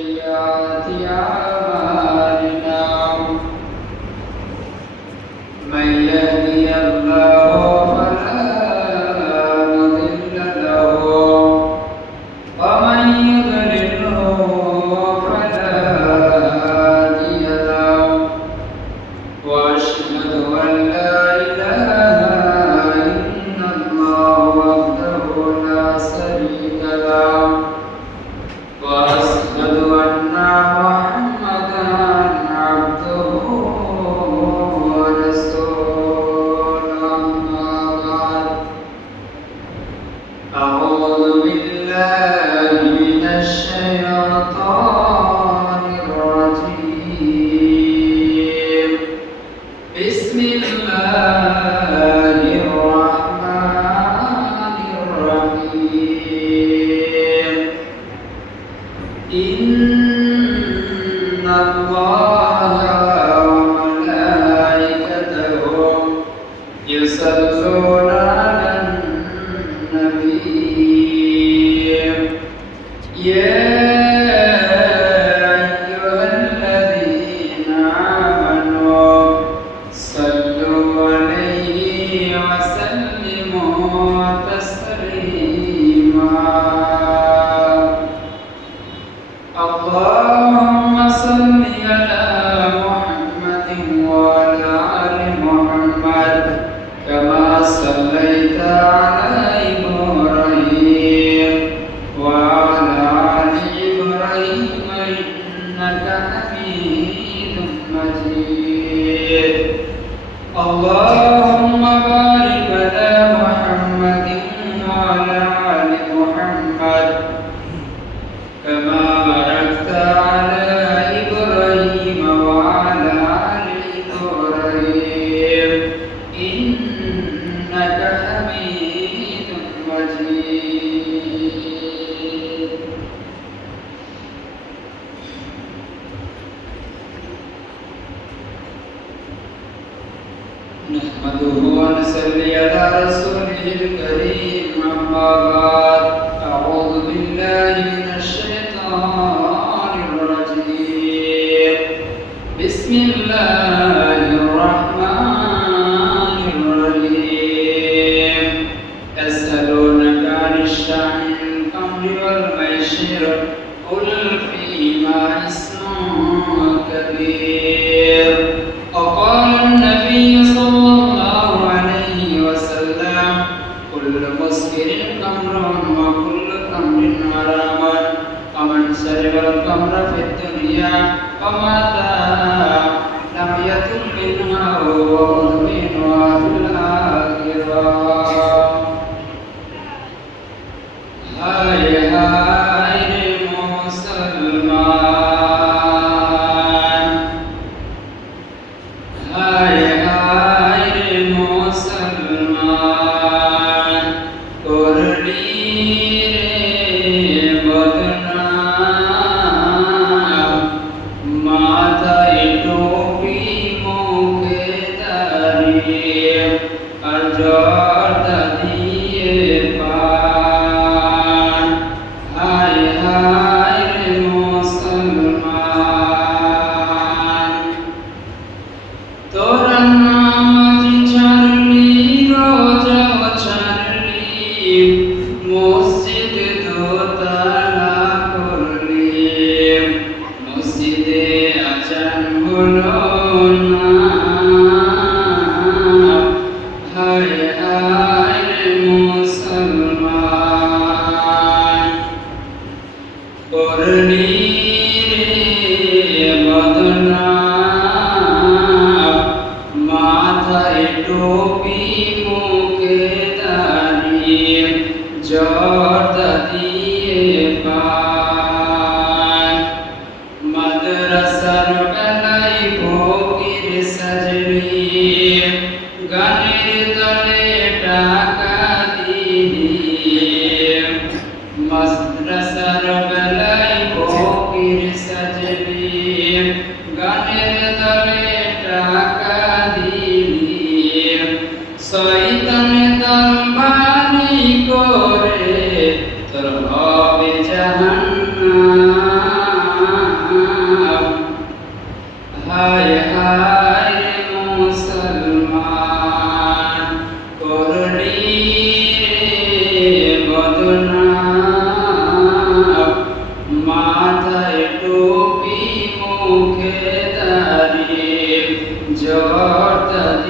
سيئات أعمالنا من يهدي الله فلا مضل له ومن يضلله فلا هادي له وأشهد أن لا إله إلا الله وحده لا شريك له وأشهد أن محمدا عبده ورسوله أما بعد أعوذ بالله من الشيطان الرجيم بسم الله الرحمن الرحيم إن الله وملائكته يصلون على النبي يا أيها الذين آمنوا صلوا عليه وسلموا تسليما اللهم صل على محمد وعلى آل محمد كما صليت على إبراهيم وعلى آل إبراهيم إنك حميد مجيد اللهم بارك على محمد وعلى آل محمد كما باركت على إبراهيم وعلى آل إبراهيم إنك حميد مجيد نحمده ونصلي على رسوله الكريم أما بعد أعوذ بالله من الشيطان الرجيم بسم الله الرحمن الرحيم يسألونك عن الشهر الخمر والميسر قل فيهما إثم كبير وقال النبي صلى الله عليه وسلم كل مسكر خمر وكل خمر حرام ومن شرب الخمر في الدنيا ومات لم يتب منها وهو مدمنها في الآخرة هاي هاي مسلمان هاي هاي مسلمان করলি রে বদনাম মাথায় টুপি মুখে দাঁড়িয়ে আর জর্দা দিয়ে পান হায় হায় রে মুসলমান তোরা নামাজ ছাড়লি রোজা ছাড়লি মসজিদ দোতলা করলি মসজিদে আজান হলো না হায় হায় রে মুসলমান করলি রে বদনাম মাথায় টুপি মুখে দাঁড়িয়ে জর্দা দিয়ে পান মাদ্রাসার বেলায় ফকির সাজলি গানের দলে টাকা দিলি মাদ্রাসার বেলায় ফকির সাজলি গানের দলে টাকা দিলি শয়তান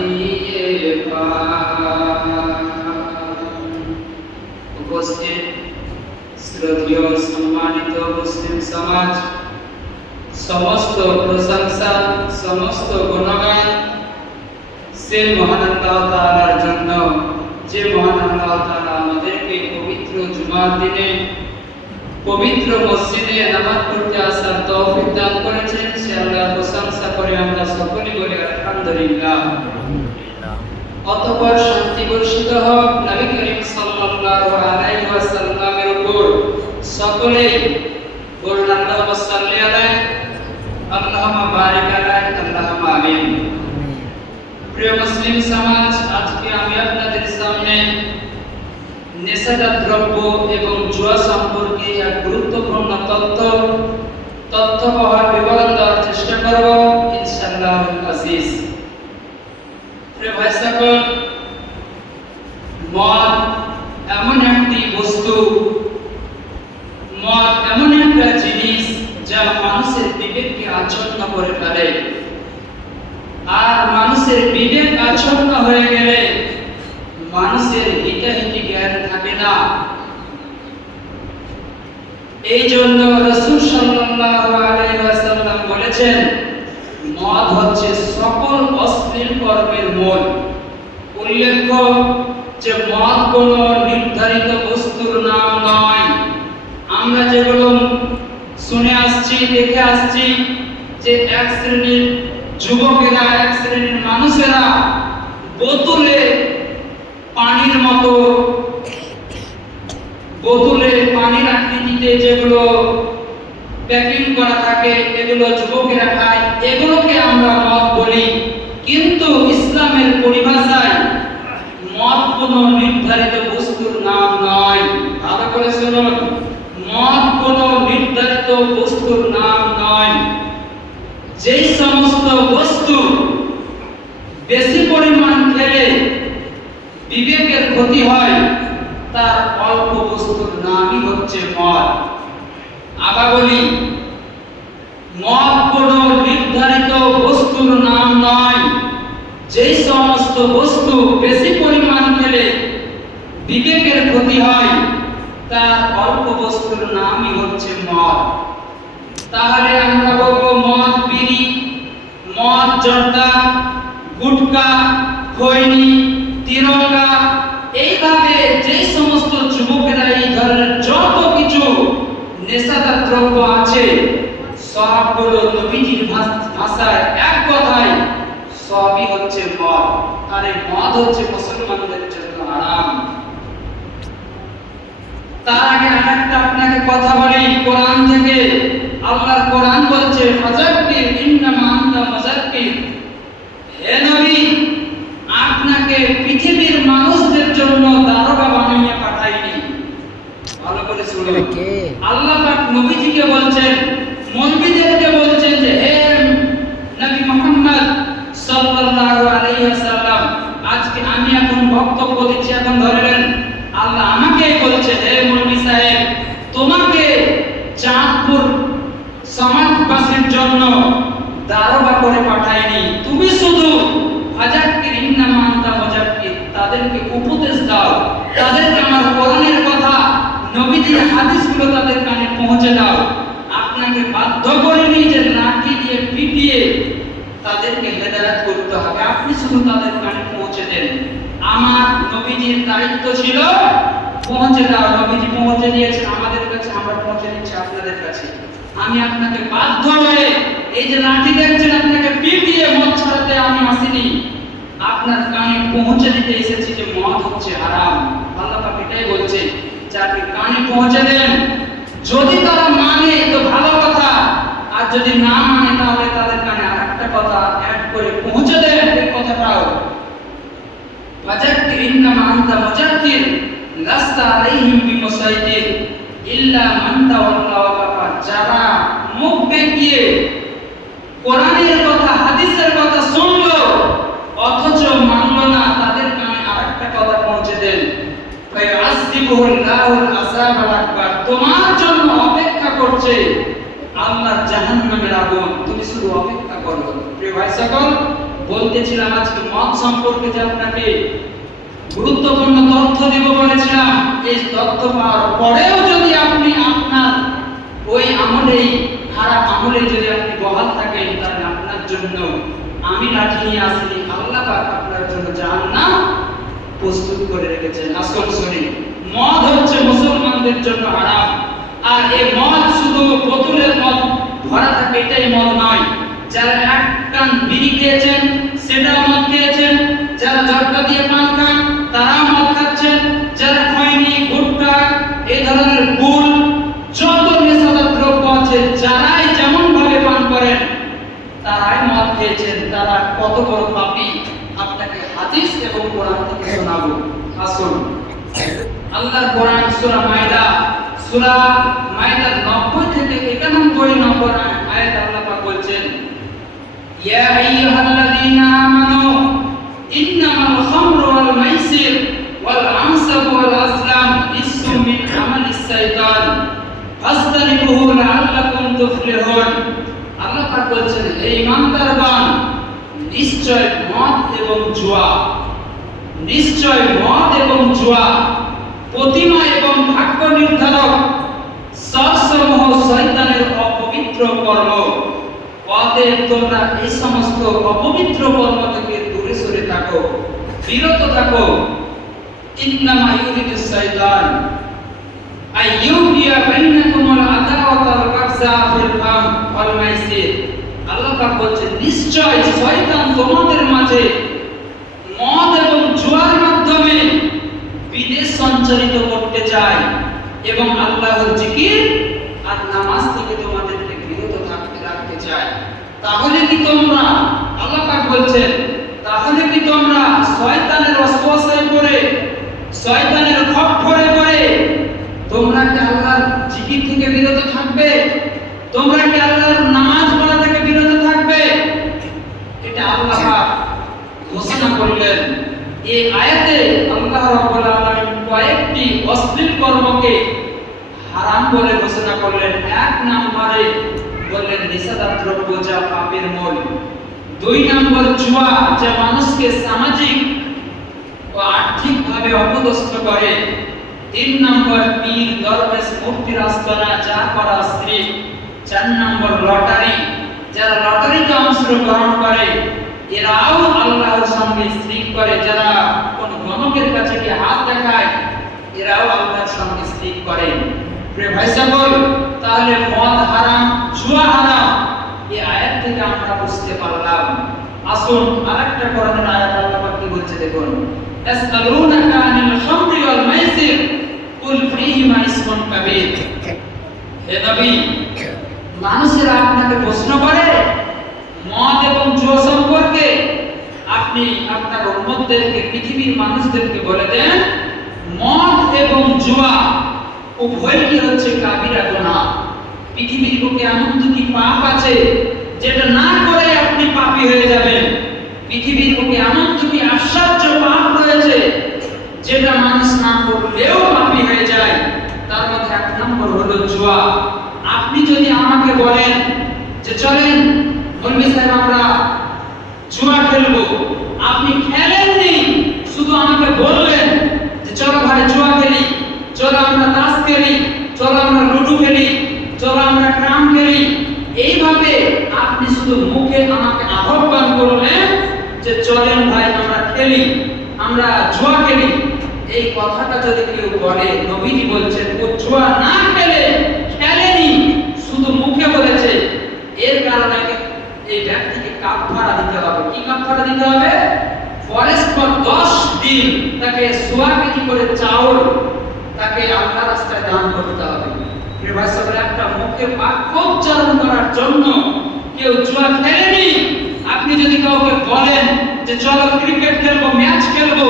দিয়ে উপস্থিত শ্রদ্ধেয় সম্মানিত মুসলিম সমাজ, সমস্ত প্রশংসা সমস্ত গুণগান সে মহান আল্লাহ তাআলার জন্য, যে মহান আল্লাহ তাআলা আমাদেরকে পবিত্র জুমার দিনে পবিত্র মসজিদে নামাজ পড়তে আসার তৌফিক দান করেছেন। সে আল্লাহর প্রশংসা করে আমরা সকলে বলি আলহামদুলিল্লাহ। অতঃপর শান্তি বর্ষিত হোক নবী করিম সাল্লাল্লাহু আলাইহি ওয়াসাল্লামের উপর। সকলেই বলুন আল্লাহুম্মা সাল্লি আলাইহি আল্লাহুম্মা বারিক আলাইহি আল্লাহুম্মা আমিন। প্রিয় মুসলিম সমাজ, আজকে আমি আপনাদের সামনে নেশাদার দ্রব্য এবং জুয়া সম্পর্কে এক গুরুত্বপূর্ণ তথ্যবহুল বিবরণ দেওয়ার চেষ্টা করব ইনশাআল্লাহ আজিজ। প্রিয় ভাই সকল, মদ এমন একটি বস্তু, মদ এমন একটা জিনিস যা মানুষের বিবেককে আচ্ছন্ন করে ফেলে। আর মানুষের বিবেক আচ্ছন্ন হয়ে গেলে মানুষের হিতাহিতি জ্ঞান থাকে না। এই জন্য রাসূল সাল্লাল্লাহু আলাইহি ওয়াসাল্লাম বলেছেন, মদ হচ্ছে সকল অশ্লীল কর্মের মূল। উল্লেখ্য যে মদ কোনো নির্ধারিত বস্তুর নাম নয়। আমরা যেগুলো শুনে আসছি, দেখে আসছি যে এক শ্রেণীর যুবকেরা, এক শ্রেণীর মানুষেরা বোতলে পানির মতো, বোতলে পানির আকৃতিতে যেগুলো প্যাকিং করা থাকে এগুলো যুবকেরা খায়, এগুলোকে আমরা মদ বলি। কিন্তু ইসলামের পরিভাষায় মদ কোনো নির্ধারিত বস্তুর নাম নয়। ভালো করে শুনুন, মদ কোনো নির্ধারিত বস্তুর নাম নয়। যেই সমস্ত বস্তু বেশি পরিমাণ খেলে বিবেকের ক্ষতি হয় তার অল্প বস্তুর নামই হচ্ছে মদ। আবার বলি, মদ কোনো নির্ধারিত বস্তুর নাম নয়। যেই সমস্ত বস্তু বেশি পরিমাণ খেলে বিবেকের ক্ষতি হয় তার অল্প বস্তুর নামই হচ্ছে মদ। তাহলে আমরা বলবো মদ বিড়ি, মদ জর্দা, গুটকা, খৈনি, তিরঙ্গা, এইভাবে যে সমস্ত যুবকেরা এই ধরনের যত কিছু নেশাদার দ্রব্য আছে সবগুলো নবীজির ভাষায় এক কথায় সবই হচ্ছে মদ। আর এই মদ হচ্ছে মুসলমানদের জন্য হারাম। তার আগে আরেকটা আপনাকে কথা বলি কোরআন থেকে। আল্লাহর কোরআন বলছে, ফাযাক্কির ইন্নামা আনতা মুযাক্কির। হে নবী, আপনাকে পৃথিবীর মানুষদের জন্য দারোগা বানিয়ে পাঠাইনি। ভালো করে শুনুন, আল্লাহ পাক নবীজিকে বলছেন, মুমিনদেরকে বলছেন যে হে নবী মুহাম্মদ সাল্লাল্লাহু আলাইহি ওয়াসাল্লাম, আজকে আমি এখন বক্তব্য দিচ্ছি, এখন ধরেন আল্লাহ আমাকেই বলছে, হে মুরবি সাহেব, তোমাকে চাঁদপুর সমাজবাসীর জন্য দারোগা করে পাঠাইনি। তুমি শুধু ফাযাক্কির ইন্নামা আনতা মুযাক্কির, তাদেরকে উপদেশ দাও, তাদেরকে আমার কোরআনের কথা, নবীজির হাদিসগুলো তাদের কানে পৌঁছে দাও। আপনাকে বাধ্য করিনি যে লাঠি দিয়ে পিটিয়ে তাদেরকে হেদায়েত করতে হবে, আপনি শুধু তাদের কানে পৌঁছে দেন। আমার নবীজির দায়িত্ব ছিল পৌঁছে দাও। নবীজি পৌঁছে দিয়েছেন আমাদের কাছে, আমরা পৌঁছে দিচ্ছি আপনাদের কাছে। আমি আপনাকে বাধ্য হয়ে এই যে লাঠি দেখছেন আপনাকে পিটিয়ে মদ ছাড়াতে আমি আসিনি, আপনার কানে পৌঁছে দিতে এসেছি যে মদ হচ্ছে হারাম। আল্লাহ পাক এটাই বলছে যে আপনি কানে পৌঁছে দেন। যদি তারা মানে তো ভালো কথা, আর যদি না মানে তাহলে তাদের কানে আরেকটা কথা অ্যাড করে পৌঁছে দেন। এই কথাটাও ফাযাক্কির ইন্নামা আনতা মুযাক্কির লাস্তা আলাইহিম বিমুসাইতির ইল্লা মান তাওয়াল্লা ওয়া কাফার। যারা মুখ বেঁকিয়ে কোরআনের কথা, হাদিসের কথা শুনলো অথচ মানলো না, তাদের কানে আরেকটা কথা পৌঁছে দেন, ফায়াসিবুহুল্লাহুল আযাবাল আকবার। তোমার জন্য অপেক্ষা করছে আল্লাহর জাহান্নামের আগুন, তুমি শুধু অপেক্ষা করো। প্রিয় ভাই সকল, বলতেছিলাম আজকে মদ সম্পর্কে যে আপনাকে গুরুত্বপূর্ণ তথ্য দেব বলেছিলাম। এই তথ্য পাওয়ার পরেও যদি আপনি আপনার ওই আমলেই খারাপ আমলেই যদি আপনি বহাল থাকেন, তাহলে আপনার জন্য আমি লাঠি নিয়ে আসিনি, আল্লাহ পাক আপনার জন্য জাহান্নাম প্রস্তুত করে রেখেছেন। আসল শুনি, মদ হচ্ছে মুসলমানদের জন্য হারাম। আর এই মদ শুধু বোতলের মদ ভরা থাকে এটাই মদ নয়। যারা এক টান বিড়ি খেয়েছেন সেটাও মদ খেয়েছেন, যারা জর্দা দিয়ে পান খান তারাও মদ খাচ্ছেন, যারা খৈনি গুটখা এই ধরনের গুল যত নেশাদার দ্রব্য আছে যারাই যেমন ভাবে পান করেন তারাই মদ খেয়েছেন। তারা কত বড় পাপী আপনাকে হাদিস এবং কোরআন থেকে শোনাবো। আসুন, আল্লাহর কোরআন সূরা মাইদা 90 থেকে 91 নম্বর আয়াত আল্লাহ পাক বলছেন, ইয়া আইয়ুহাল্লাযীনা আমানু ইন্নামাল খামরু ওয়াল মাইসির ওয়াল আনসাবু ওয়াল আসলাম রিজসুম মিন আমালিস শাইতান ফাসতানিবুহু লাআল্লাকুম তুফলিহুন। আল্লাহ পাক বলছেন, হে ঈমানদারগণ, নিশ্চয় মদ এবং জুয়া প্রতিমা এবং ভাগ্য নির্ধারক সবসমূহ শয়তানের অপবিত্র কর্ম। অতএব তোমরা এই সমস্ত অপবিত্র কর্ম থেকে দূরে সরে থাকো, বিরত থাকো। ইন্নামা ইউরিদুস শাইতান আইয়ুকিয়া বাইনাকুমুল আদাওয়াতা ওয়াল বাগযা ফিল খাম ওয়াল মাইসির। আল্লাহ পাক বলছেন, নিশ্চয় শয়তান তোমাদের মাঝে মদ এবং জুয়ার মাধ্যমে বিদ্বেষ সঞ্চারিত করতে চায় এবং আল্লাহর জিকির আর নামাজ থেকে তোমাদেরকে বিরত রাখতে চায়। তাহলে কি তোমরা, আল্লাহ পাক বলছেন, তাহলে কি তোমরা শয়তানের ওয়াসওয়াসায় পড়ে, শয়তানের খপ্পরে পড়ে তোমরা কি আল্লাহর জিকির থেকে বিরত থাকবে? তোমরা কি আল্লাহর নামাজ পড়া থেকে বিরত থাকবে? এটা আল্লাহ পাক ঘোষণা করলেন। এই আয়াতে আল্লাহ রাব্বুল আলামিন কয়েকটি অশ্লীল কর্মকে হারাম বলে ঘোষণা করলেন। এক নম্বরে বললেন নেশাদার দ্রব্য, যা পাপের মূল। 2 নম্বর জুয়া, যা মানুষকে সামাজিক ও আর্থিকভাবে অপদস্থ করে। 3 নম্বর পীর দরবেশ মুফতির আস্তানা, যা করা শিরক। 4 নম্বর লটারি, যারা লটারিতে অংশগ্রহণ করে এরাও আল্লাহর সঙ্গে শিরক করে। যারা কোন গণকের কাছে গিয়ে হাত দেখায় এরাও আল্লাহর সঙ্গে শিরক করে। প্রিয় ভাই সকল, তাহলে মদ হারাম, জুয়া হারাম, এই আয়াত থেকে আমরা বুঝতে পারলাম। আসুন আরেকটা কোরআনের আয়াত আল্লাহ পাক কি বলছে দেখুন, ইয়াসআলুনাকা আনিল খামরি ওয়াল মাইসির কুল ফীহিমা ইসমুন কাবীর। হে নবী, মানুষেরা আপনাকে প্রশ্ন করে মদ এবং জুয়া সম্পর্কে, আপনি আপনার উম্মতদেরকে, পৃথিবীর মানুষদেরকে বলে দেন মদ এবং জুয়া উভয়ই হচ্ছে কাবিরা গুনাহ। পৃথিবীর বুকে এমন দুটি পাপ আছে যেটা না করে আপনি পাপী হয়ে যাবেন। পৃথিবীর বুকে এমন দুটি আশ্চর্য পাপ রয়েছে যেটা মানুষ না করলেও পাপী হয়ে যায়। তার মধ্যে 1 নম্বর হলো জুয়া। আপনি যদি আমাকে বলেন যে চলেন মৌলভী সাহেব আমরা জুয়া খেলবো, আপনি খেলেননি, শুধু আমাকে বললেন যে চলো ভাই জুয়া খেলি, চলো আমরা তাস খেলি, চলো আমরা লুডো খেলি, চলো আমরা ক্যারাম খেলি, এইভাবে আপনি শুধু মুখে আমাকে আহ্বান করলেন যে চলেন ভাই আমরা খেলি, আমরা জুয়া খেলি। এই কথাটা যদি কেউ বলে, নবীজি বলছেন ও জুয়া না খেলেনি, শুধু মুখে বলেছে, এর কারণে এই ব্যক্তিকে কাফারা দিতে হবে। কি কাফারা দিতে হবে? পরস্পর 10 দিন তাকে সোয়া কেজি করে চাউল তাকে আল্লাহর রাস্তায় দান করতে হবে। প্রিয় ভাই সকল, একটা মুখে বাক্য উচ্চারণ করার জন্য কেউ জুয়া খেলেনি। আপনি যদি কাউকে বলেন যে চলো ক্রিকেট খেলবো, ম্যাচ খেলবো,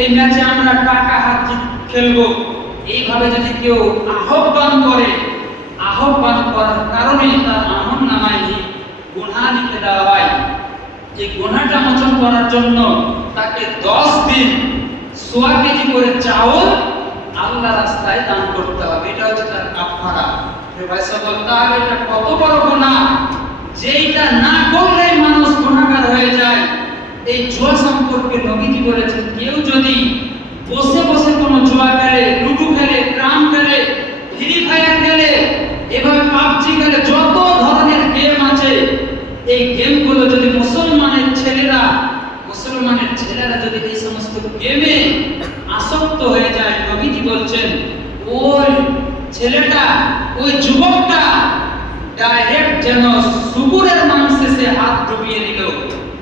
এই ম্যাচে আমরা টাকা হাত খেলবো, এইভাবে যদি কেউ আহ্বান করে, আহ্বান করার কারণে তার আমলনামায় গুনাহ লিখে দেওয়া হয়। এই গুনাহটা মোচন করার জন্য তাকে 10 দিন সোয়া কেজি করে চাউল আল্লাহর রাস্তায় দান করতে হবে। এটা হচ্ছে তার কাফারা। ভাই সকল, তাহলে এটা কত বড় গুনাহ, যেটা না করলে মানুষ গুনাহগার হয়ে যায়। এই জুয়া সম্পর্কে নবীজি বলেছেন, কেউ যদি বসে বসে কোনো জুয়া খেলে, লুডু খেলে, ক্রাম খেলে, ফ্রি ফায়ার খেলে, এভাবে পাবজি খেলে, যত ধরনের গেম আছে, এই গেমগুলো যদি মুসলমানের ছেলেরা যদি এই সমস্ত গেমে আসক্ত হয়ে যায়, নবীজি বলছেন ওই ছেলেটা, ওই যুবকটা ডাইরেক্ট যেন সুকুরের মাংসে সে হাত ডুবিয়ে দিল।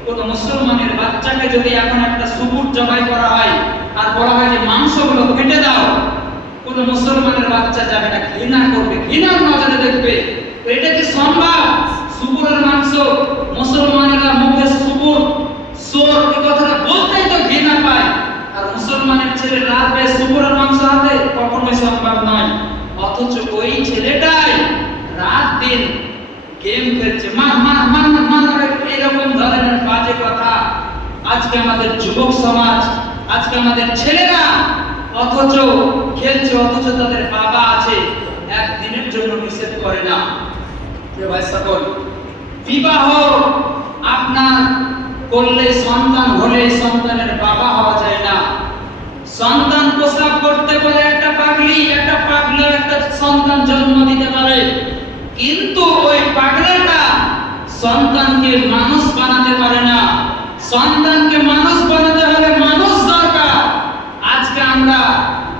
কোন মুসলমানের বাচ্চাকে যদি এখন একটা সুকুর জবাই করা হয় আর বলা হয় যে মাংসগুলো কেটে দাও, কোন মুসলমানের বাচ্চা যাবে না, ঘৃণা করবে, ঘৃণার নজরে দেখবে। এটা কি সম্ভব? সুকুরের মাংস, মুসলমানেরা মুখে সুকুর, সোর, এই কথাটা বলতেই তো ঘৃণা পায়, আর মুসলমানের ছেলে রাতে সুকুরের মাংস হাতে, কখনোই সম্ভব নয়। অথচ ওই ছেলেটাই রাত দিন গেম খেলছে, এরকম ধরনের বাজে কথা আজকে আমাদের যুবক সমাজ, আজকে আমাদের ছেলেরা অথচ খেলছে, অথচ তাদের বাবা আছে, একদিনের জন্য নিষেধ করে না। ভাই সকল, বিবাহ আপনার করলে, সন্তান হলে সন্তানের বাবা হওয়া যায় না। সন্তান প্রসব করতে পারে একটা পাগলি, একটা পাগলা একটা সন্তান জন্ম দিতে পারে, কিন্তু ওই পাগলাটা সন্তানকে মানুষ বানাতে পারে না। সন্তানকে মানুষ বানাতে হলে মানুষ দরকার। আজকে আমরা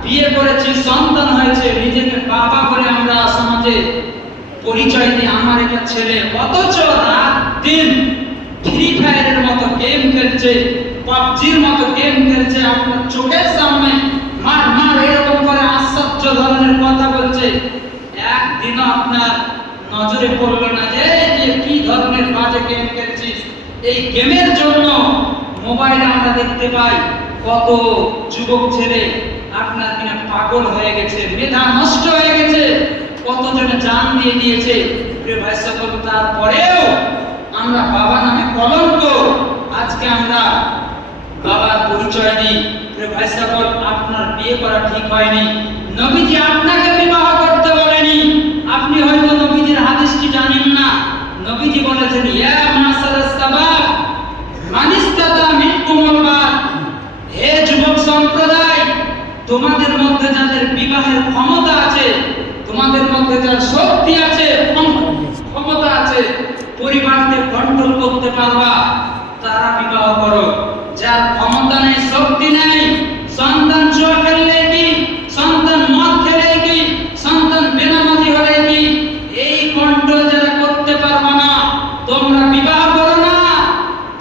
বিয়ে করেছি, সন্তান হয়েছে, নিজেকে বাবা বলে আমরা সমাজে পরিচয় দিই, আমার এটা ছেলে, অথচ রাত দিন ফ্রি ফায়ারের মতো গেম খেলছে, পাবজির মতো গেম খেলছে, আপনার চোখের সামনে মার এরকম করে আশ্চর্য ধরনের কথা বলছে। একদিনও আপনার নজরে পড়লো না যে কি ধরনের বাজে গেম খেলছিস। এই গেমের জন্য মোবাইলে আমরা দেখতে পাই কত যুবক ছেলে আপনার কিনা পাগল হয়ে গেছে, মেধা নষ্ট হয়ে গেছে, কতজনে জান দিয়ে দিয়েছে। প্রিয় ভাই সকল, তারপরেও আমরা বাবা নামে কলঙ্ক, আজকে আমরা বাবার পরিচয় দিই। প্রিয় ভাই সকল, আপনার বিয়ে করা ঠিক হয়নি, নবীজি আপনাকে বিবাহ করতে বলেনি। আপনি হয়তো নবীজির হাদিসটি জানেন না। নবীজি বলেছেন, ইয়া মাসারাস সাবাব মান ইসতাতা মিনকুমুল বাত, হে যুবক সম্প্রদায়, তোমাদের মধ্যে যাদের বিবাহের ক্ষমতা আছে, তোমাদের মধ্যে যার শক্তি আছে, ক্ষমতা আছে, পরিবারকে কন্ট্রোল করতে পারবা, তারা বিবাহ করো। যার ক্ষমতা নেই, শক্তি নেই, সন্তান জুয়া খেললে কি, সন্তান মদ খেলে কি, সন্তান বেনামাজি হলে কি, এই কন্ট্রোল যারা করতে পারবা না, তোমরা বিবাহ করো না।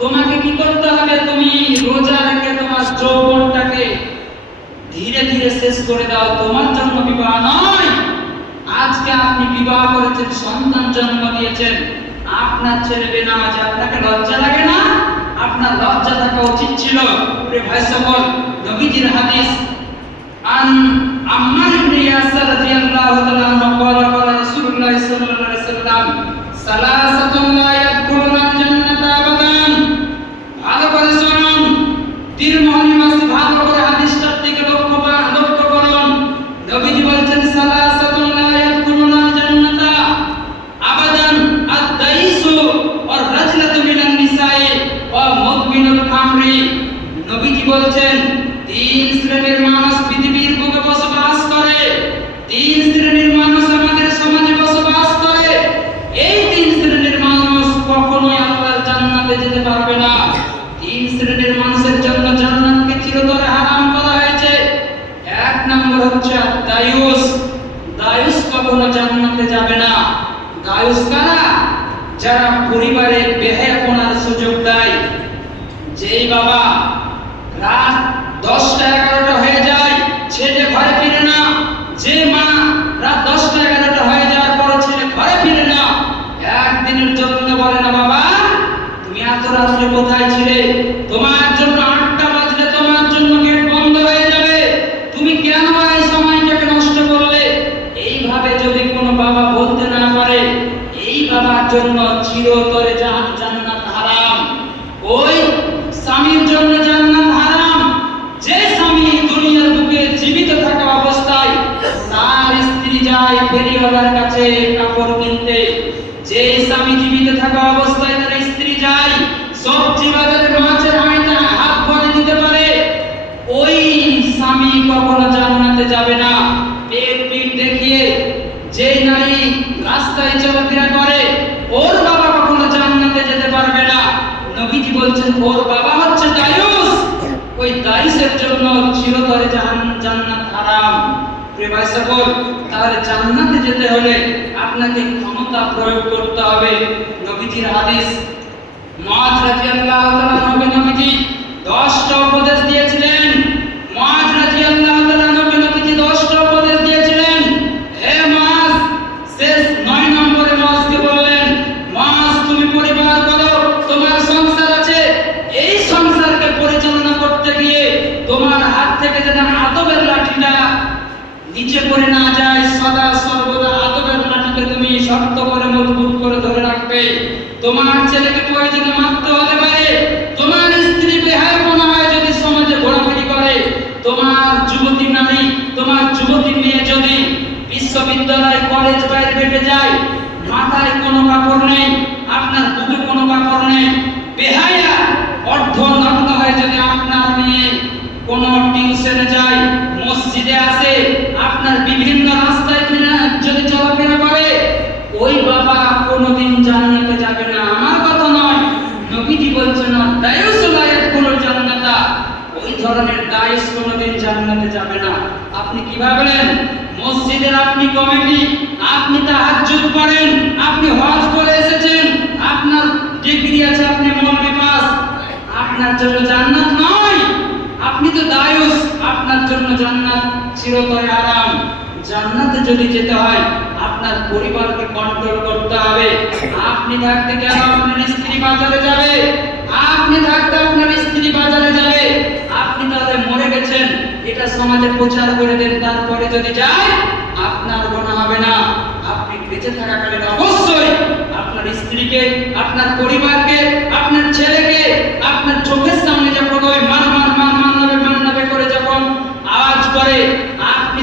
তোমাকে কি করতে হবে? তুমি রোজা রেখে তোমার যৌবনটাকে ধীরে ধীরে শেষ করে দাও, তোমার জন্য বিবাহ নয়। আজকে আপনি বিবাহ করেছেন, সন্তান জন্ম দিয়েছেন, আপনার ছেলে বেনামাজি, আপনাকে লজ্জা লাগে না? আপনার লজ্জা থাকা উচিত ছিল। প্রিয় ভাই সকল, নবীজির হাদিস, আন আম্মার ইবনে ইয়াসির রাদিয়াল্লাহু তাআলা আনহু ক্বালা ক্বালা রাসূলুল্লাহ সাল্লাল্লাহু আলাইহি ওয়াসাল্লাম সালাসাতুন লা ইয়াদখুলুনাল জান্নাতা আবাদান। ভালো করে শুনুন, তিরমিজি মাসি ভালো করে হাদিসটার দিকে লক্ষ্য করুন। নবীজি বলেছেন, সালাসাতুন লা ইয়াদখুলুনাল জান্নাতা আবাদান, আদ-দাইসু ওয়ার রাজলাতু মিনান নিসাই ওয়া মুদমিনুল খামরি। নবীজি বলছেন, তিন শ্রেণীর মানুষ পৃথিবীর বুকে বসবাস করে, তিন শ্রেণীর মানুষ আমাদের সমাজে বসবাস করে। এই তিন শ্রেণীর মানুষ কখনোই আল্লাহর জান্নাতে যেতে পারবে না। তিন শ্রেণীর মানুষের জন্য জান্নাতকে চিরতরে হারাম করা হয়েছে। এক নম্বর হচ্ছে দায়ুস। দায়ুস কখনো জান্নাতে যাবে না। দায়ুস কারা? যারা পরিবারে বেহায়াপনার সুযোগ দেয়। যেই বাবা রাত 10টা 11টা হয়ে যায়, ছেলে ঘরে ফিরে না, যে মা রাত 10টা 11টা হয়ে যাওয়ার পর ছেলে ঘরে ফিরে না, একদিনের জন্য বলে না, বাবা তুমি এত রাত্রে কোথায় ছিলে? তোমার জন্য 8টা বাজলে তোমার জন্য গেট বন্ধ হয়ে যাবে, তুমি কেন এই সময়টাকে নষ্ট করলে? এইভাবে যদি কোনো বাবা বলতে না পারে, এই বাবার জন্য চিরতরে জান্নাত হারাম। ওই স্বামীর জন্য জান্নাত হারাম যে স্বামী দুনিয়ার বুকে জীবিত থাকা অবস্থায় তার স্ত্রী যায় ফেরিওয়ালার কাছে কাপড় কিনতে, যে স্বামী জীবিত থাকা অবস্থায় তার স্ত্রী যায় সবজি বাজারে মাছের যাবে না। পেট পিট দেখিয়ে যেই নারী রাস্তায় চলাফেরা করে ওর বাবা কখনো জান্নাতে যেতে পারবে না। নবীজি বলছেন ওর বাবা হচ্ছে দায়ুস, ওই দায়ুসের জন্য চিরতরে জান্নাত হারাম। প্রিয় ভাই সকল, তাহলে জান্নাতে যেতে হলে আপনাকে ক্ষমতা প্রয়োগ করতে হবে। নবীজির হাদিস, মুআয রাদিয়াল্লাহু তাআলা নবীজি 10টা উপদেশ দিয়েছিলেন। মুআয রাদিয়াল্লাহু তাআলা নবীজি 10টা উপদেশ দিয়েছিলেন। হে মুআয, শেষ 9 নম্বরে মুআযকে বললেন, মুআয তুমি পরিবার করো, তোমার সংসার আছে, এই সংসারকে পরিচালনা করতে গিয়ে তোমার হাত থেকে যেন আদবের লাঠিটা নিচে পড়ে না যায়, সদা সর্বদা আদবের লাঠিকে তুমি শক্ত করে মজবুত করে ধরে রাখবে। তোমার ছেলেকে প্রয়োজনে মারতে হতে পারে, তোমার স্ত্রী বেহায়াপনা হয় যদি সমাজে ঘোরাফেরি করে, তোমার যুবতী নারী, তোমার যুবতী মেয়ে যদি বিশ্ববিদ্যালয় কলেজ বাইরে বেটে যায়, মাথায় কোনো কাপড় নেই, আপনার বুকে কোনো কাপড় নেই, বেহায়া অর্ধ নগ্ন হয়ে যদি আপনার মেয়ে কোনো টিউশনে যায়, মসজিদে আসে, আপনার বিভিন্ন রাস্তায় যদি চলাফেরা করে, ওই বাবা কোনোদিন জান্নাতে যাবে না। আমার কথা নয়, নবীজি বলছেন না দায়ুসুল ইয়াদখুলুল জান্নাতা, ওই ধরনের দায়ুস কোনোদিন জান্নাতে যাবে না। আপনি কি ভাবলেন মসজিদের আপনি কমিটি, আপনি তাহাজ্জুদ পড়েন, আপনি হজ করে এসেছেন, আপনার ডিগ্রি আছে, আপনি মৌলবি পাস, আপনার জন্য জান্নাত নয়। আপনি তো দায়ুস, আপনার জন্য জান্নাত চিরতরে আরাম। জান্নাতে যদি যেতে হয় আপনার পরিবারকে কন্ট্রোল করতে হবে। আপনি থাকতে কেন আপনার স্ত্রী বাজারে যাবে? আপনি থাকতে আপনার স্ত্রী বাজারে যাবে। আপনি তাহলে মরে গেছেন এটা সমাজে প্রচার করে দেন, তারপরে যদি যায় আপনার গুনাহ হবে না। আপনি বেঁচে থাকাকালীন অবশ্যই আপনার স্ত্রীকে, আপনার পরিবারকে, আপনার ছেলেকে আপনার চোখের সামনে যখন ওই মান করে যখন আওয়াজ করে, আপনি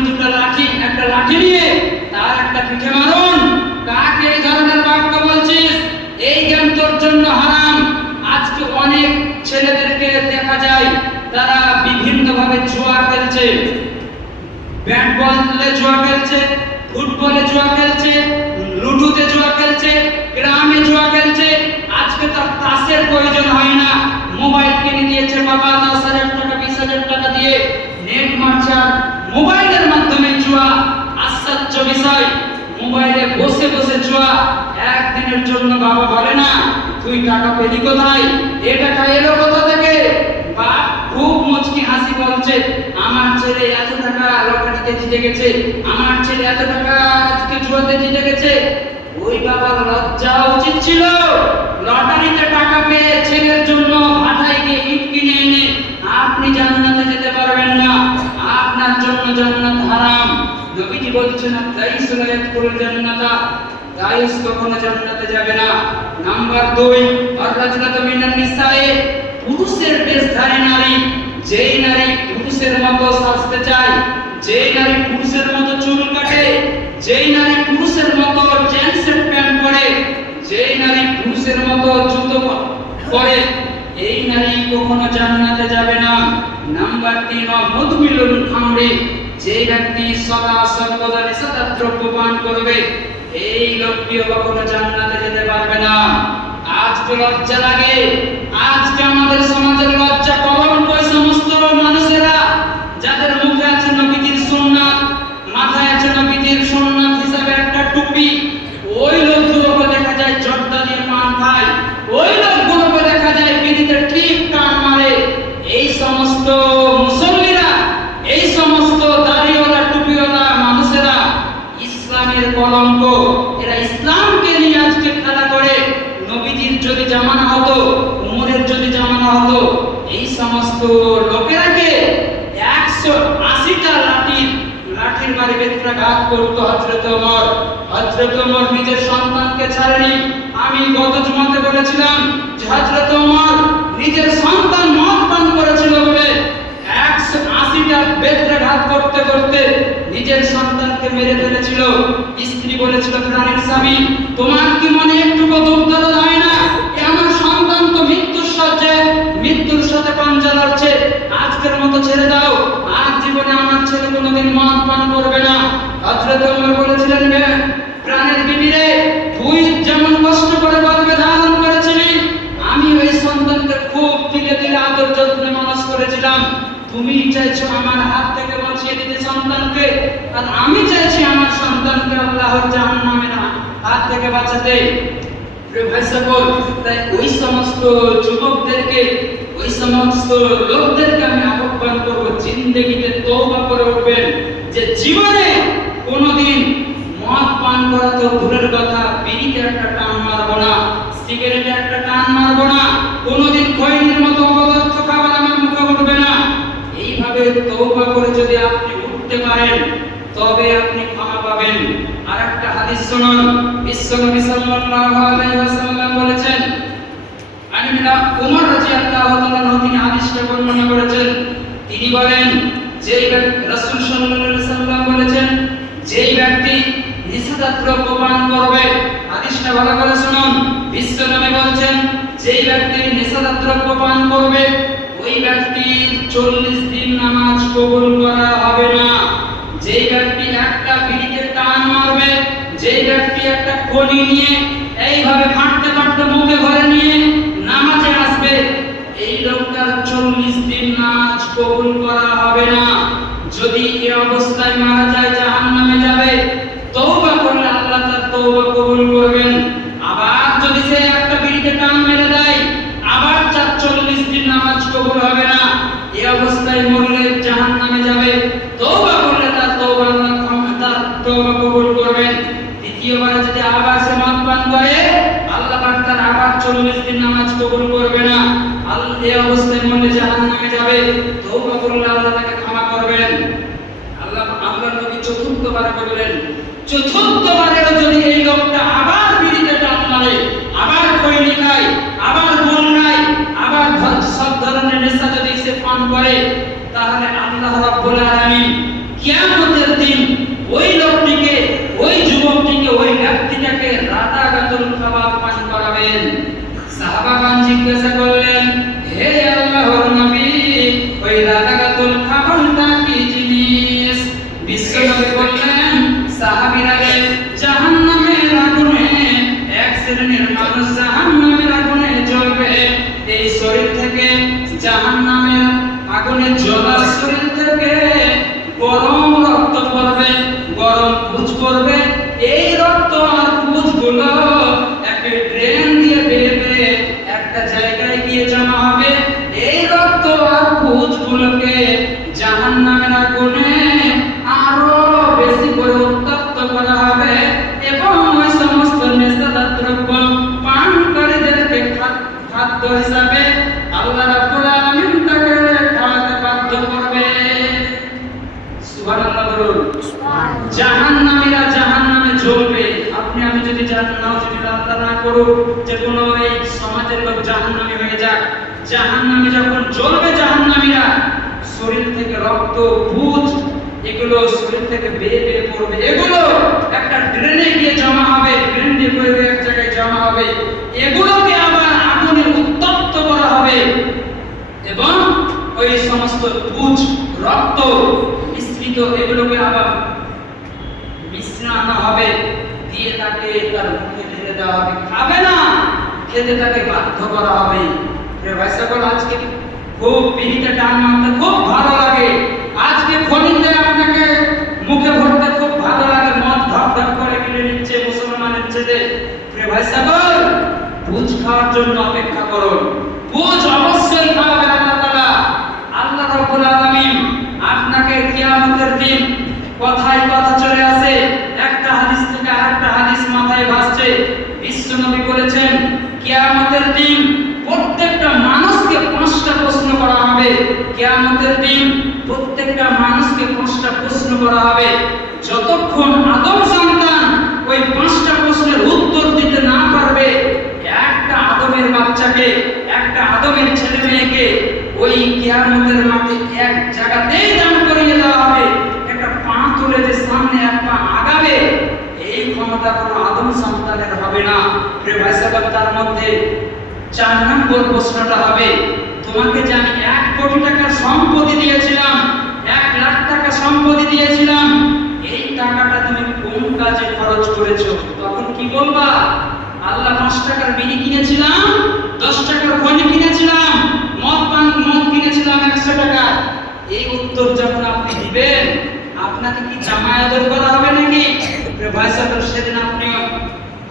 একটা লাঠি নিয়ে তার একটা পিঠে মারুন। কাকে এই ধরনের বাক্য বলছিস? এই জ্ঞান তোর জন্য হারাম। আজকে অনেক ছেলেদেরকে দেখা যায় তারা বিভিন্ন ভাবে জুয়া খেলছে, ব্যাট বলে জুয়া খেলছে, ফুটবলে জুয়া খেলছে, লুডুতে জুয়া খেলছে, গ্রামে জুয়া খেলছে। আজকে তার তাসের প্রয়োজন হয় না, মোবাইল কিনে দিয়েছে বাবা 10,000 টাকা 20,000 টাকা দিয়ে, নেট মারছে, মোবাইলের মাধ্যমে জুয়া। আশ্চর্য বিষয়, মোবাইলে বসে বসে জুয়া। একদিনের জন্য বাবা বলে না তুই টাকা পেলি কোথায়, এ টাকা এলো কোথা থেকে? বাপ খুব মুচকি হাসি বলছে আমার ছেলে এত টাকা লটারিতে জিতে গেছে, আমার ছেলে এত টাকা আজকে জুয়াতে জিতে গেছে। ওই বাবার লজ্জা উচিত ছিল, লটারিতে টাকা পেয়ে ছেলের জন্য ভাটায় গিয়ে ইট কিনে এনে আপনি জান্নাতে যেতে পারবেন না, আপনার জন্য জান্নাত হারাম। নবীজি বলছেন দায়ুসুল ইয়াদখুলুল জান্নাতা, দায়ুস কখনো জান্নাতে যাবে না। নাম্বার 2, আর-রাজুলাতু মিনান নিসায়ে, পুরুষের বেশধারী নারী, যেই নারী পুরুষের মতো সাজতে চায়, যেই নারী পুরুষের মতো চুল কাটে, যেই নারী পুরুষের মতো জিন্সের প্যান্ট পরে, যেই নারী পুরুষের মতো জুতো পরে, এই নারী কখনো জান্নাতে যাবে না। নাম্বার 3, মুদমিলুল খামরি, যে ব্যক্তি সদা সর্বদা নেশাদার দ্রব্য পান করবে, এই লোকটিও কখনো জান্নাতে যেতে পারবে না। আজকে লজ্জা লাগে, আজকে আমাদের সমাজের লজ্জা কলঙ্ক ওই সমস্ত মানুষেরা যাদের মুখে আছে নবীজির সুন্নাত, মাথায় আছে নবীজির সুন্নাত হিসাবে একটা টুপি, ওই লোকগুলোকে দেখা যায় জর্দা দিয়ে পান খায়, ওই লোকগুলোকে দেখা যায় বিড়িতে ঠিক টান মারে। এই সমস্ত মুসল্লিরা, এই সমস্ত দাড়িওয়ালা টুপিওয়ালা মানুষেরা ইসলামের কলঙ্ক। এরা ইসলামকে নিয়ে আজকে খেলা করে। নবীজির যদি জামানা হতো, উমরের যদি জামানা হতো, এই সমস্ত লোকেরাকে 180টা লাঠির মারে বেত্রাঘাত করতো হযরত ওমর। হযরত ওমর নিজের সন্তানকে ছাড়েনি। আমি গত জুমাতে বলেছিলাম যে হযরত ওমর নিজের সন্তান মদ পান করেছিল বলে 180টা বেত্রাঘাত করতে করতে নিজের সন্তানকে মেরে ফেলেছিল। স্ত্রী বলেছিল প্রাণের স্বামী, তোমার কি মনে একটুকু দুর্দশা হয় না? আমার সন্তান তো মৃত্যুর শয্যায়, মৃত্যুর সাথে পাঞ্জা লড়ছে, আজকের মতো ছেড়ে দাও, আর জীবনে আমার ছেলে কোনোদিন কোনোদিন মদ পান করবে না। হযরত ওমর বলেছিলেন, প্রাণের বিবিরে, তুই যেমন কষ্ট করে গর্ভে ধারণ করেছিলি, আমি ওই সন্তানকে খুব দিলে দিলে আদর যত্নে মানুষ করেছিলাম। তুমি চাইছো আমার হাত থেকে বাঁচিয়ে দিতে সন্তানকে, আর আমি চাইছি আমার সন্তানকে আল্লাহর জাহান্নামের হাত থেকে বাঁচাতে। তাই ওই সমস্ত যুবকদেরকে, ওই সমস্ত লোকদেরকে আমি আহ্বান করব, জিন্দেগিতে তওবা করে উঠবেন যে জীবনে কোনোদিন মদ পান করা তো দূরের কথা, বিড়িতে একটা টান মারবো না, সিগারেটে একটা টান মারবো না, কোনোদিন খৈনির মতো অপদার্থ খাবার আমার মুখে উঠবে না। এইভাবে তওবা করে যদি আপনি উঠতে পারেন তবে আপনি ক্ষমা পাবেন। আর একটা হাদিস শুনুন, বিশ্বনবী সাল্লাল্লাহু আলাইহি ওয়াসাল্লাম বলেছেন, আনিনা ওমর রাদিয়াল্লাহু তাআলা তিনি হাদিসটা বর্ণনা করেছেন। তিনি বলেন, যেই রাসূল সাল্লাল্লাহু আলাইহি ওয়াসাল্লাম বলেছেন, যেই ব্যক্তি নিষিদ্ধ পান করবে, হাদিসটা ভালো করে শুনুন, বিশ্বনবী বলেছেন, যেই ব্যক্তি নিষিদ্ধ পান করবে ওই ব্যক্তির 40 দিন নামাজ কবুল করা হবে না। যেই ব্যক্তি একটা বিড়িতে টান মারবে, যেই ব্যক্তি একটা খনি নিয়ে এইভাবে ফাটতে ফাটতে মুখে ভরে নিয়ে নামাজে আসবে, এই লোকটার 40 দিন নামাজ কবুল করা হবে না। যদি এই অবস্থায় মারা যায় জাহান্নামে যাবে। তওবা করলে আল্লাহ তার তওবা কবুল করবেন। আবার যদি সে একটা বিড়িতে টান মেরে দেয়, আবার 40 দিন নামাজ কবুল হবে না। এই অবস্থায় মরলে জাহান্নামে যাবে। তওবা করলে তার তওবা আল্লাহ তার তওবা কবুল করবেন। দ্বিতীয়বার যদি আবার সে মদ পান করে, আল্লাহ পাক তার আবার 40 দিন নামাজ কবুল করবে না। এই অবস্থায় মরলে জাহান্নামে যাবে। তওবা করলে আল্লাহ তাকে ক্ষমা করবেন। আল্লাহ নবী চতুর্থবারে বললেন, চতুর্থবারেও যদি এই লোকটা আবার বিড়িতে টান মারে, আবার খৈনি খায়, আবার মদ খায়, আবার সব ধরনের নেশা যদি সে পান করে, তাহলে আল্লাহ রাব্বুল আলামিন কিয়ামতের দিন ওই লোকটিকে, ওই যুবকটিকে, ওই ব্যক্তিটাকে রাতাগাতুল খাবার পান করাবেন। সাহাবাগণ জিজ্ঞাসা করলেন, হে আল্লাহর নবী, ওই রাতাগাতুল খাবারটা কি জিনিস? বিশ্বনবী বললেন, সাহাবীরা, জাহান্নামের আগুনে এক শ্রেণীর মানুষ জাহান্নামের আগুনে জ্বলবে। এই শরীর থেকে জাহান্নামের আগুনে জ্বলা শরীর থেকে গরম রক্ত পড়বে, গরম পুঁজ পড়বে। এই রক্ত আর পুঁজগুলো একটা ড্রেন দিয়ে বেয়ে বেয়ে একটা জায়গায় গিয়ে জমা হবে। এই রক্ত আর পুঁজগুলোকে জাহান্নামের আগুনে আরো বেশি করে উত্তপ্ত করা হবে এবং ওই সমস্ত নেশাদার দ্রব্য পানকারীদেরকে খাদ্য হিসাবে আল্লাহ রাব্বুল আলামিন তাকে খাওয়াতে বাধ্য করবে। সুবহানাল্লাহ বলুন। জাহান্নামীরা জাহান্নামে জ্বলবে। আপনি আমি যদি নাউজুবিল্লাহ আল্লাহ না করুক যে কোনো এই সমাজের লোক জাহান্নামী হয়ে যাক, জাহান্নামে যখন জ্বলবে জাহান্নামীরা, শরীর থেকে রক্ত, পুঁজ এগুলো শরীর থেকে বেয়ে বেয়ে পড়বে। এগুলো একটা ড্রেনে গিয়ে জমা হবে, ড্রেন দিয়ে বয়ে বয়ে এক জায়গায় জমা হবে। এগুলোকে আবার আগুনে উত্তপ্ত করা হবে এবং ওই সমস্ত পুঁজ, রক্ত মিশ্রিত এগুলোকে আবার মিশ্রণ হবে, দিয়ে তাকে তার মুখে ঢেলে দেওয়া হবে। খাবে না, খেতে তাকে বাধ্য করা হবে। ভাই সকল, আজকে খুব বিড়িতে টান মারতে খুব ভালো লাগে, আজকে খনিতে আপনাকে মুখে ভরতে খুব ভালো লাগে, মদ ধপ ধপ করে কিনে নিচ্ছে মুসলমানের ছেলে। ভাই সকল, পুঁজ খাওয়ার জন্য অপেক্ষা করুন। পুঁজ অবশ্যই খাওয়াবে আল্লাহ তাআলা। আল্লাহ রাব্বুল আলামিন আপনাকে কিয়ামতের দিন, কথায় কথা চলে আসে, একটা হাদিস থেকে আরেকটা হাদিস মাথায় ভাসছে। বিশ্বনবী বলেছেন, কিয়ামতের দিন প্রত্যেকটা মানুষকে 5টা প্রশ্ন করা হবে। কিয়ামতের দিন প্রত্যেকটা মানুষকে 5টা প্রশ্ন করা হবে। যতক্ষণ আদম সন্তান ওই 5টা প্রশ্নের উত্তর দিতে না পারবে, একটা আদমের বাচ্চাকে, একটা আদমের ছেলে মেয়েকে ওই কিয়ামতের মাঠে এক জায়গাতেই দাঁড় করিয়ে দেওয়া হবে। একটা পা তুলে যে সামনে এক পা আগাবে, এই ক্ষমতা কোনো আদম সন্তানের হবে না। প্রিয় ভাই সাহেব, তার মধ্যে 4 নম্বর প্রশ্নটা হবে, তোমাকে যে আমি 1 কোটি টাকার সম্পত্তি দিয়েছিলাম, 1 লাখ টাকা সম্পত্তি দিয়েছিলাম, এই টাকাটা তুমি কোন কাজে খরচ করেছো? তখন কি বলবা? আল্লাহ 5 টাকার বিড়ি কিনেছিলাম, 10 টাকার খনি কিনেছিলাম, মদ কিনেছিলাম 100 টাকা। এই উত্তর যখন আপনি দিবেন, আপনাকে কি জামায় আদর করা হবে নাকি? ভাই সাহেব, সেদিন আপনি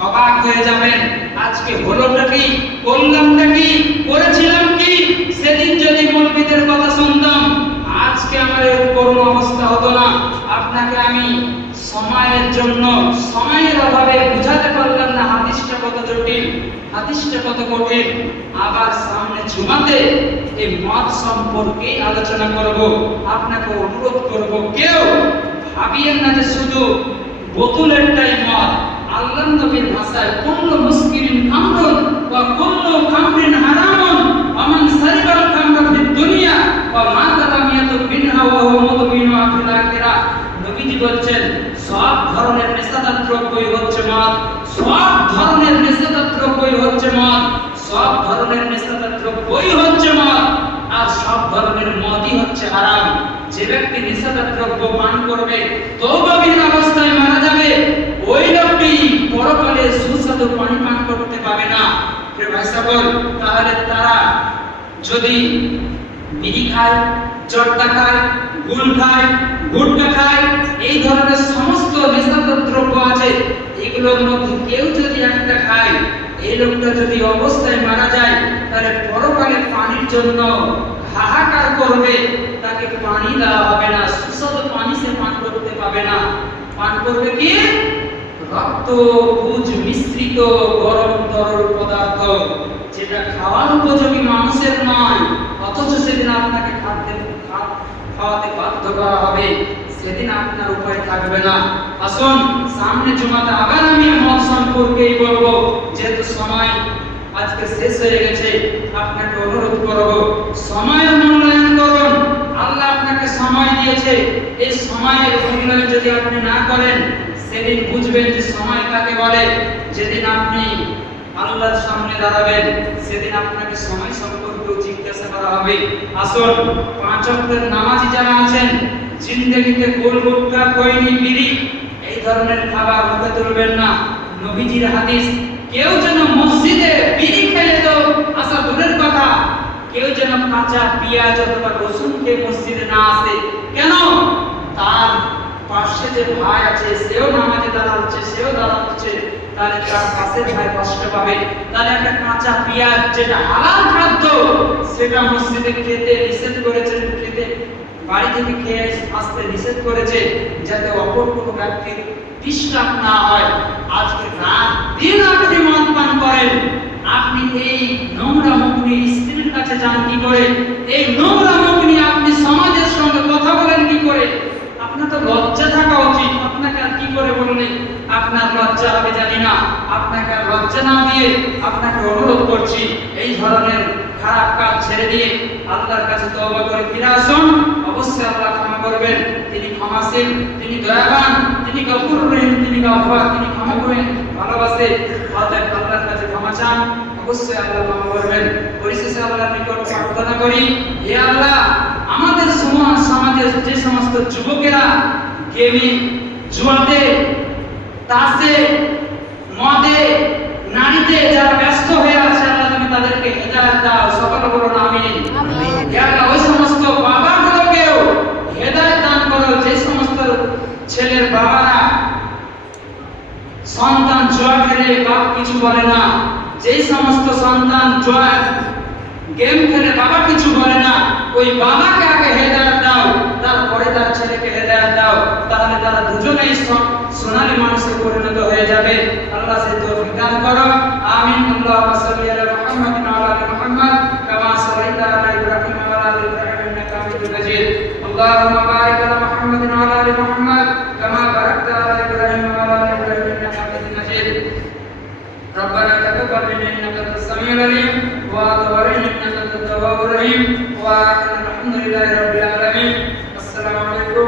অবাক হয়ে যাবেন, আজকে হলোটা কি, করলামটা কি, করেছিলাম কি? সেদিন যদি মৌলবীদের কথা শুনতাম, আজকে আমার এই করুণ অবস্থা হতো না। আপনাকে আমি সময়ের জন্য, সময়ের অভাবে বুঝাতে পারলাম না হাদিসটা কত জটিল, হাদিসটা কত কঠিন। আবার সামনে জুমাতে এই মদ সম্পর্কে আলোচনা করব। আপনাকে অনুরোধ করব, কেউ ভাবিয়েন না যে শুধু বোতলেরটাই মদ। আল্লাহর নবীর ভাষায় কুল্লু মুসকিরিন খামরুন ওয়া কুল্লু খামরিন হারামুন ওয়া মান সারিবাল খামরা ফিদ দুনিয়া ওয়া মা তালামিয়াতু মিনহা ওয়া হুয়া মুদমিনু ফিল আখিরাহ। নবীজি বলছেন, সব ধরনের নেশাদার দ্রব্যই হচ্ছে মদ, সব ধরনের নেশাদার দ্রব্যই হচ্ছে মদ, সব ধরনের নেশাদার দ্রব্যই হচ্ছে মদ, আর সব ধরনের মদই হচ্ছে হারাম। যে ব্যক্তি নেশাদার দ্রব্য পান করবে, তওবাবিহীন অবস্থায় মারা যাবে, ওই লোকটি পরকালে সুস্বাদু পানি পান করতে পাবে না। ভাই সাহেব, তাহলে তারা যদি বিড়ি খায়, জর্দা খায়, গুল খায়, গুটকা খায়, এই ধরনের সমস্ত নেশাদার দ্রব্য আছে, এগুলোর মধ্যে কেউ যদি একটা খায়, এই লোকটা যদি অবস্থায় মারা যায়, তাহলে পরকালে পানির জন্য হাহাকার করবে, তাকে পানি দেওয়া হবে না, সুস্বাদু পানি সে পান করতে পাবে না। পান করবে কি? রক্ত পুজ মিশ্রিত গরম তরল পদার্থ, যেটা খাওয়ার উপযোগী মানুষের নয়, অথচ সেদিন আপনাকে খাওয়াতে বাধ্য করা হবে, সেদিন আপনার উপায় থাকবে না। আসুন, সামনে জুমাতে আবার আমি মদ সম্পর্কেই বলবো, যেহেতু সময় আজকে শেষ হয়ে গেছে। আপনাকে অনুরোধ করব, সময়ের মূল্যায়ন করুন। আল্লাহ আপনাকে সময় দিয়েছে, এই সময়ের মূল্যায়ন যদি আপনি না করেন, সেদিন বুঝবেন যে সময় কাকে বলে। যেদিন আপনি আল্লাহর সামনে দাঁড়াবেন, সেদিন আপনাকে সময় সম্পর্কে জিজ্ঞাসা করা হবে। আসুন, 5 ওয়াক্তের নামাজি যারা আছেন, জিন্দেগিতে গোল গুটকা, খৈনি, বিড়ি এই ধরনের খাবার মুখে তুলবেন না। নবীজির হাদিস, কেউ যেন মসজিদে বিড়ি খেয়ে তো আসা দূরের কথা, কেউ যেন কাঁচা পেঁয়াজ অথবা রসুন খেয়ে মসজিদে না আসে। কেন? তার পাশে যে ভাই আছে, সেও নামাজে দাঁড়াচ্ছে, সেও দাঁড়াচ্ছে, তাহলে তার পাশের ভাই কষ্ট পাবে। তাহলে একটা কাঁচা পেঁয়াজ, যেটা হালাল খাদ্য, সেটা মসজিদে খেতে নিষেধ করেছেন, খেতে বাড়ি থেকে খেয়ে আসতে নিষেধ করেছে, যাতে অপর কোনো ব্যক্তির ডিস্টার্ব না হয়। আজকে রাত দিন আপনি মদ পান করেন, আপনি এই নোংরা মুখ নিয়ে স্ত্রীর কাছে যান কি করে? এই নোংরা মুখ নিয়ে আপনি সমাজের সঙ্গে কথা বলেন কি করে? আপনার তো লজ্জা থাকা উচিত। আপনাকে আর কি করে বললেন? আপনার লজ্জা হবে জানি না, আপনাকে আর লজ্জা না দিয়ে আপনাকে অনুরোধ করছি, এই ধরনের খারাপ কাজ ছেড়ে দিয়ে আল্লাহর কাছে তওবা করে ফিরে আসুন। অবশ্যই আল্লাহ ক্ষমা করবেন। তিনি ক্ষমাশীল, তিনি দয়াবান, তিনি গফুর রহিম, তিনি গফফার, তিনি ক্ষমা করেন, ভালোবাসে। অতএব আল্লাহর কাছে ক্ষমা চান, অবশ্যই আল্লাহ ক্ষমা করবেন। পরিশেষে আল্লাহর নিকট প্রার্থনা করি, হে আল্লাহ, আমাদের সমাজের যে সমস্ত যুবকেরা গেমে, জুয়াতে, তাসে, মদে, নারীতে যারা ব্যস্ত হয়ে আছে, আল্লাহ তুমি তাদেরকে হেদায়েত দাও। সকলে বলুন আমিন। হে আল্লাহ, ওই সমস্ত বাবাগুলোকেও হেদায়েত দান করো, যে সমস্ত ছেলের বাবারা সন্তান জুয়া খেলে বাপ কিছু বলে না, যে সমস্ত সন্তান জুয়া গেম খেলে বাবা কিছু বলে না, ওই বাবাকে আগে হেদায়েত দাও, তারপরে তার ছেলেকে হেদায়েত দাও। তাহলে তারা দুজনেই সোনালী মানুষে পরিণত হয়ে যাবে। আল্লাহ সে তৌফিক দান করো। আমিন। আল্লাহুম্মা সাল্লি আলা মুহাম্মাদিন ওয়া আলা আলি মুহাম্মাদ কামা সাল্লাইতা আলা ইব্রাহিম ওয়া আলা আলি ইব্রাহিম ইন্নাকা হামিদুম মাজিদ। আল্লাহুম্মা বারিক আলা মুহাম্মাদিন ওয়া আলা আলি মুহাম্মাদ কামা বারাকতা আলা ইব্রাহিম ওয়া আলা আলি ইব্রাহিম ইন্নাকা হামিদুম মাজিদ। ربنا تقبل منا انك انت السميع العليم وتب علينا انك انت التواب الرحيم واخر الحمد لله رب العالمين. السلام عليكم